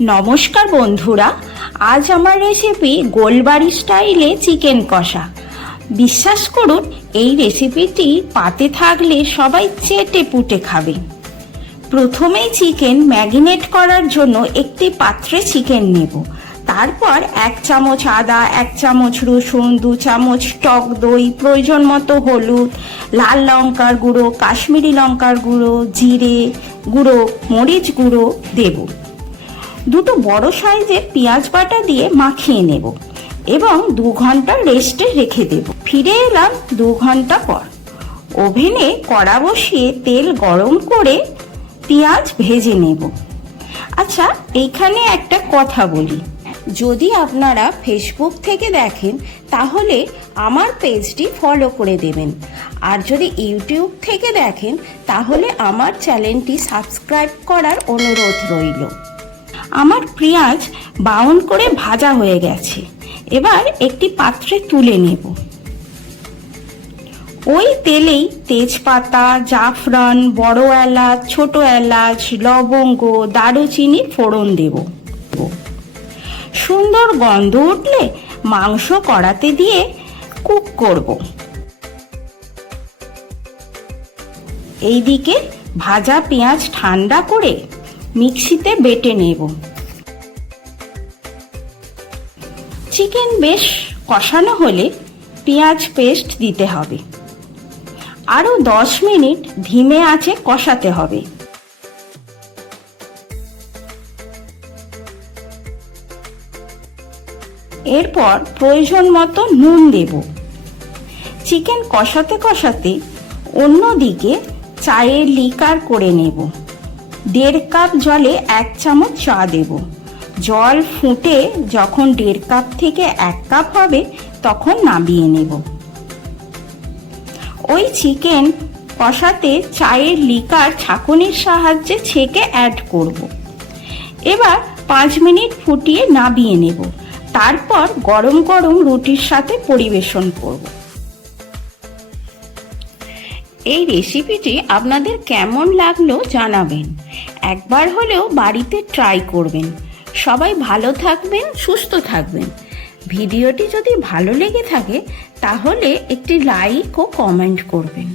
নমস্কার বন্ধুরা, আজ আমার রেসিপি গোলবাড়ি স্টাইলে চিকেন কষা। বিশ্বাস করুন, এই রেসিপিটি পাতে থাকলে সবাই চেটে পুটে খাবে। প্রথমেই চিকেন ম্যারিনেট করার জন্য একটি পাত্রে চিকেন নেব। তারপর 1 চামচ আদা, 1 চামচ রসুন, 2 চামচ টক দই, প্রয়োজন মতো হলুদ, লাল লঙ্কার গুঁড়ো, কাশ্মীরি লঙ্কার গুঁড়ো, জিরে গুঁড়ো, মরিচ গুঁড়ো দেব। দুটো বড় সাইজের পেঁয়াজ বাটা দিয়ে মাখিয়ে নেব এবং 2 ঘন্টা রেস্টে রেখে দেব। ফিরে এলাম 2 ঘন্টা পর। ওভেনে কড়া বসিয়ে তেল গরম করে পেঁয়াজ ভেজে নেব। আচ্ছা, এইখানে একটা কথা বলি, যদি আপনারা ফেসবুক থেকে দেখেন তাহলে আমার পেজটি ফলো করে দেবেন, আর যদি ইউটিউব থেকে দেখেন তাহলে আমার চ্যানেলটি সাবস্ক্রাইব করার অনুরোধ রইল। আমার পেঁয়াজ ব্রাউন করে ভাজা হয়ে গেছে। এবার একটি পাত্রে তুলে নেব। ওই তেলেই তেজপাতা, জাফরান, বড় এলাচ, ছোট এলাচ, লবঙ্গ, দারুচিনি ফোড়ন দেব। সুন্দর গন্ধ উঠলে মাংস কড়াতে দিয়ে কুক করব। এইদিকে ভাজা পেঁয়াজ ঠান্ডা করে মিক্সিতে বেটে নেব। চিকেন বেশ কষানো হলে পেঁয়াজ পেস্ট দিতে হবে। আরও 10 মিনিট ধিমে আঁচে কষাতে হবে। এরপর প্রয়োজন মতো নুন দেব। চিকেন কষাতে কষাতে অন্যদিকে চায়ের লিকার করে নেব। 1.5 কাপ জলে 1 চামচ চা দেব। জল ফুটে যখন 1.5 কাপ থেকে 1 কাপ হবে তখন নামিয়ে নেব। ওই চিকেন কষাতে চায়ের লিকার ছাঁকনির সাহায্যে ছেঁকে অ্যাড করব। এবার 5 মিনিট ফুটিয়ে নামিয়ে নেব। তারপর গরম গরম রুটির সাথে পরিবেশন করব। এই রেসিপিটি আপনাদের কেমন লাগলো জানাবেন। একবার হলেও বাড়িতে ট্রাই করবেন। সবাই ভালো থাকবেন, সুস্থ থাকবেন। ভিডিওটি যদি ভালো লেগে থাকে তাহলে একটি লাইক ও কমেন্ট করবেন।